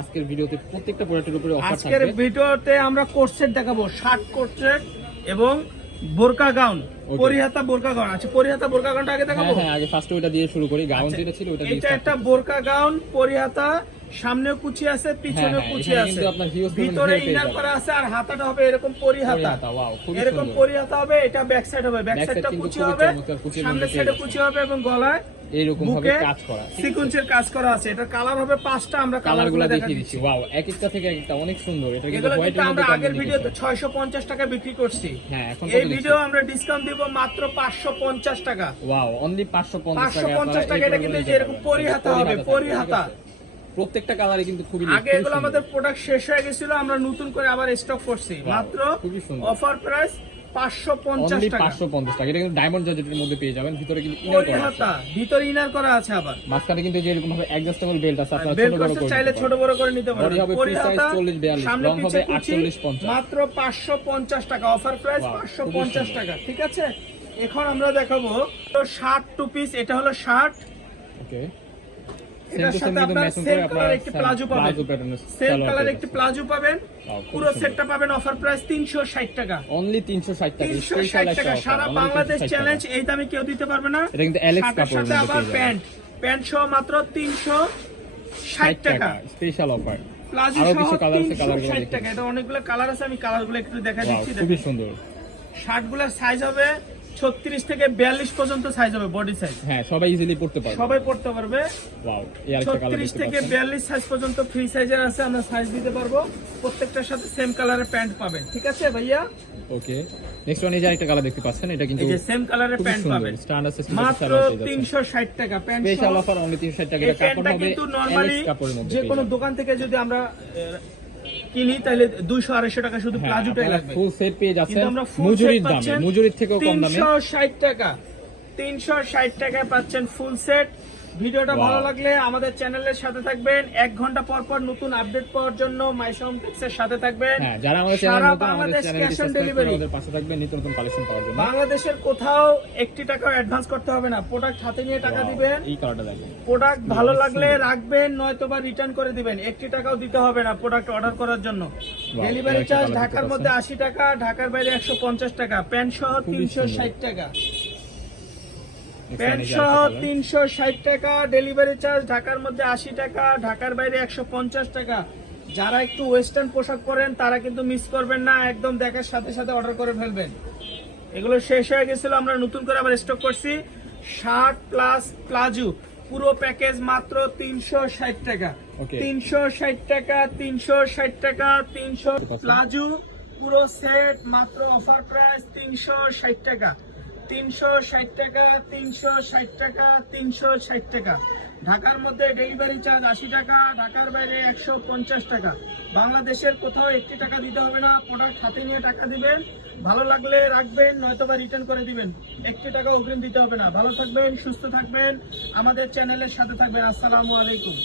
আজকের ভিডিওতে প্রত্যেকটা প্রোডাক্টের উপরে অফার থাকবে। আজকের ভিডিওতে আমরা কোর্সেট দেখাবো, শার্ট কোর্সেট এবং বোরকা গাউন, পরিহাতা বোরকা গাউন। আচ্ছা, পরিহাতা বোরকা গাউনটা আগে দেখাবো। হ্যাঁ, আগে ফার্স্টে ওটা দিয়ে শুরু করি। গাউন যেটা ছিল ওটা দিয়ে এটা একটা বোরকা গাউন, পরিহাতা, সামনেও কুচি আছে, পিছনেও কুচি আছে, ভিতরে ইনার করা আছে, আর হাতাটা হবে এরকম পরিহাতা। এরকম পরিহাতা হবে, এটা ব্যাক সাইড হবে, ব্যাক সাইডটা কুচি হবে, সামনের সাইডে কুচি হবে এবং গলায় এরকম ভাবে কাজ করা, সিকোয়েন্সের কাজ করা আছে। এটা কালার হবে 5টা, আমরা কালারগুলো দেখিয়ে দিচ্ছি। ওয়াও, এক একটা থেকে একটা অনেক সুন্দর। এটা কিন্তু এগুলো হোয়াইটের মধ্যে আমরা আগের ভিডিওতে 650 টাকা বিক্রি করছি। হ্যাঁ, এখন এই ভিডিও আমরা ডিসকাউন্ট দিব মাত্র 550 টাকা। ওয়াও, অনলি 550 টাকা। এটা কিন্তু এরকম পরিহাতা হবে, পরিহাতা। প্রত্যেকটা কালারে কিন্তু খুবই আগে এগুলো আমাদের প্রোডাক্ট শেষ হয়ে গেছিল, আমরা নতুন করে আবার স্টক করছি। মাত্র অফার প্রাইস 550 টাকা। 550 টাকা। এটা কিন্তু ডায়মন্ড জর্জেটের মধ্যে পেয়ে যাবেন। ভিতরে কিন্তু ইনার করা আছে, ভিতরে ইনার করা আছে, আবার মাঝখানে কিন্তু যে এরকম ভাবে অ্যাডজাস্টেবল বেল্ট আছে, আপনারা ছোট বড় করে চাইলে ছোট বড় করে নিতে পারবেন। বডি হবে ফ্রি সাইজ 40 42, লং হবে 48 50। মাত্র 550 টাকা, অফার প্রাইস 550 টাকা। ঠিক আছে, এখন আমরা দেখাবো তো শার্ট টু পিস। এটা হলো শার্ট, ওকে। এটার সাথে আপনারা সেম কালার একটি প্লাজো পাবেন, সেম কালার একটি প্লাজো পাবেন। পুরো সেটটা পাবেন অফার প্রাইস 360 টাকা, অনলি 360 টাকা। 360 টাকা সারা বাংলাদেশ চ্যালেঞ্জ। এই দামে কেউ দিতে পারবে না। এটা কিন্তু এলেক্স কাপড়ের মধ্যে আবার পেয়ে প্যান্ট সহ মাত্র 360 টাকা স্পেশাল অফার। প্লাজো আরো সহ কিছু কালার আছে, কালারগুলো 360 টাকা। এটা অনেকগুলো কালার আছে, আমি কালারগুলো একটু দেখা দিচ্ছি। খুবই সুন্দর। শার্টগুলোর সাইজ হবে 36 থেকে 42 পর্যন্ত সাইজ হবে, বডি সাইজ। হ্যাঁ, সবাই ইজিলি পড়তে পারবে, সবাই পড়তে পারবে। ওয়াও, এই আরেকটা কালার 36 থেকে 42 সাইজ পর্যন্ত ফ্রি সাইজের আছে, আমরা সাইজ দিতে পারবো। প্রত্যেকটার সাথে সেম কালারের প্যান্ট পাবেন। ঠিক আছে ভাইয়া, ওকে। নেক্সট ওয়ান, এই যে আরেকটা কালার দেখতে পাচ্ছেন, এটা কিন্তু এই যে সেম কালারের প্যান্ট পাবেন স্ট্যান্ডার্ড সিস্টেম মাত্র 360 টাকা। প্যান্ট স্পেশাল অফার অনলি 360 টাকা। এটা কাপড় হবে কিন্তু নরমালি কাপড়ের মধ্যে। যে কোনো দোকান থেকে যদি আমরা কিনি তাহলে 200-250 টাকা শুধু প্লাজোটাই লাগবে। ফুল সেট পেয়ে যাচ্ছেন কিন্তু আমরা ফুল মজুরির সেট দামে, পাচ্ছেন মজুরির থেকেও কম দামে 360 টাকা। 360 টাকায় পাচ্ছেন ফুল সেট। ভিডিওটা ভালো লাগলে আমাদের চ্যানেলের সাথে থাকবেন। 1 ঘন্টা পর পর নতুন আপডেট পাওয়ার জন্য মাইশামটেক্সের সাথে থাকবেন। হ্যাঁ, যারা আমাদের চ্যানেলে নতুন, আমাদের চ্যানেলটি সাবস্ক্রাইব করে আমাদের পাশে থাকবেন নিত্য নতুন কালেকশন পাওয়ার জন্য। বাংলাদেশের কোথাও 1 টাকাও অ্যাডভান্স করতে হবে না, প্রোডাক্ট হাতে নিয়ে টাকা দিবেন। এই কালারটা দেখেন, প্রোডাক্ট ভালো লাগলে রাখবেন, নয়তোবা রিটার্ন করে দিবেন। 1 টাকাও দিতে হবে না প্রোডাক্ট অর্ডার করার জন্য। ডেলিভারি চার্জ ঢাকার মধ্যে 80 টাকা, ঢাকার বাইরে 150 টাকা। প্যান্ট সহ 360 টাকা, প্যান্ট সহ 360 টাকা। ডেলিভারি চার্জ ঢাকার মধ্যে 80 টাকা, ঢাকার বাইরে 150 টাকা। যারা একটু ওয়েস্টার্ন পোশাক পরেন তারা কিন্তু মিস করবেন না, একদম দেখার সাথে সাথে অর্ডার করে ফেলবেন। এগুলো শেষ হয়ে গেছিল, আমরা নতুন করে আবার স্টক করছি। শার্ট প্লাস প্লাজো পুরো প্যাকেজ মাত্র 360 টাকা। 360 টাকা, 360 টাকা, 300 প্লাজো পুরো সেট মাত্র অফার প্রাইস 360 টাকা। 360 টাকা, 360 টাকা, 360 টাকা। ঢাকার মধ্যে ডেলিভারি চার্জ 80 টাকা, ঢাকার বাইরে 150 টাকা। বাংলাদেশের কোথাও 1 টাকা দিতে হবে না, প্রোডাক্ট হাতে নিয়ে টাকা দিবেন। ভালো লাগলে রাখবেন, নয়তোবা রিটার্ন করে দিবেন। 1 টাকা অগ্রিম দিতে হবে না। ভালো থাকবেন, সুস্থ থাকবেন, আমাদের চ্যানেলের সাথে থাকবেন। আসসালামু আলাইকুম।